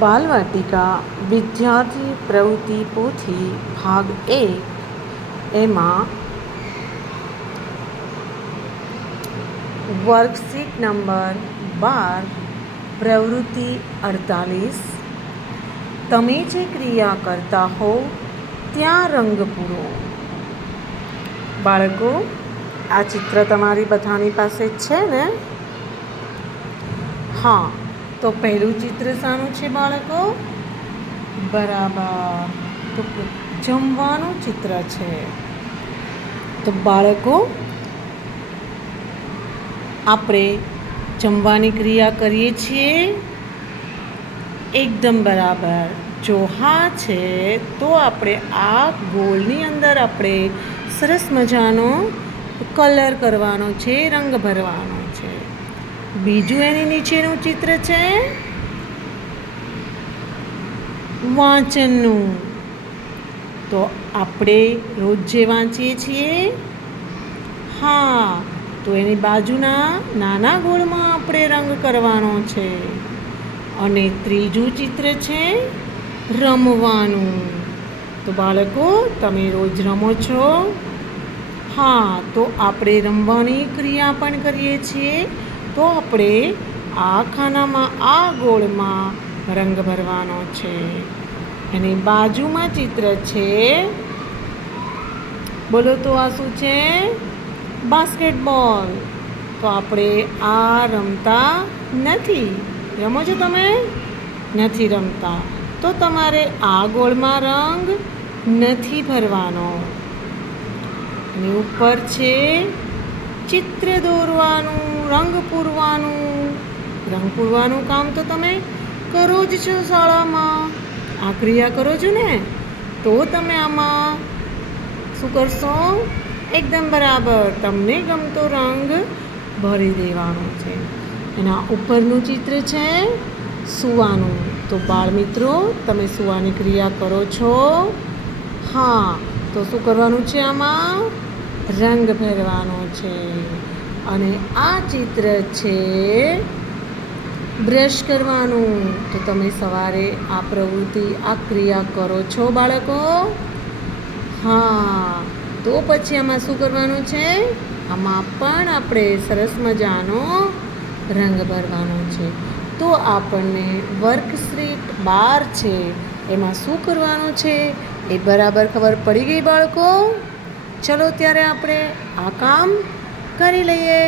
બાલવાટિકા વિદ્યાર્થી પ્રવૃત્તિ પોથી ભાગ 1 એમાં વર્કશીટ નંબર 12 પ્રવૃત્તિ 48 તમે જે ક્રિયા કરતા હો ત્યાં રંગ પૂરો. બાળકો, આ ચિત્ર તમારી બધાની પાસે છે ને? હા, તો પહેલું ચિત્ર શાનું છે બાળકો? બરાબર, તો જમવાનું ચિત્ર છે. તો બાળકો, આપણે જમવાની ક્રિયા કરીએ છીએ? એકદમ બરાબર. જો હા છે તો આપણે આ ગોળની અંદર આપણે સરસ મજાનો કલર કરવાનો છે, રંગ ભરવાનો છે. બીજું એની નીચેનું ચિત્ર છે વાંચનનું. તો આપણે રોજ જે વાંચીએ છીએ, હા, તો એની બાજુના નાના ગોળમાં આપણે રંગ કરવાનો છે. અને ત્રીજું ચિત્ર છે રમવાનું. તો બાળકો, તમે રોજ રમો છો? હા, તો આપણે રમવાની ક્રિયા પણ કરીએ છીએ. તો આપણે આ ખાનામાં, આ ગોળમાં રંગ ભરવાનો છે. એની બાજુમાં ચિત્ર છે, બોલો તો આ શું છે? બાસ્કેટબોલ. તો આપણે આ રમતા નથી. રમો છો તમે? નથી રમતા. તો તમારે આ ગોળમાં રંગ નથી ભરવાનો. એની ઉપર છે ચિત્ર દોરવાનું, રંગ પૂરવાનું. રંગ પૂરવાનું કામ તો તમે કરો જ છો શાળામાં. આ ક્રિયા કરો છો ને? તો તમે આમાં શું કરશો? એકદમ બરાબર, તમને ગમતો રંગ ભરી દેવાનો છે. એના ઉપરનું ચિત્ર છે સૂવાનું. તો બાળમિત્રો, તમે સૂવાની ક્રિયા કરો છો? હા, તો શું કરવાનું છે? આમાં રંગ ભરવાનો છે. અને આ ચિત્ર છે બ્રશ કરવાનું. તો તમે સવારે આ પ્રવૃત્તિ, આ ક્રિયા કરો છો બાળકો? હા, તો પછી આમાં શું કરવાનું છે? આમાં પણ આપણે સરસ મજાનો રંગ ભરવાનો છે. તો આપણને વર્કશીટ 12 છે, એમાં શું કરવાનું છે એ બરાબર ખબર પડી ગઈ બાળકો? ચલો ત્યારે આપણે આ કામ કરી લઈએ.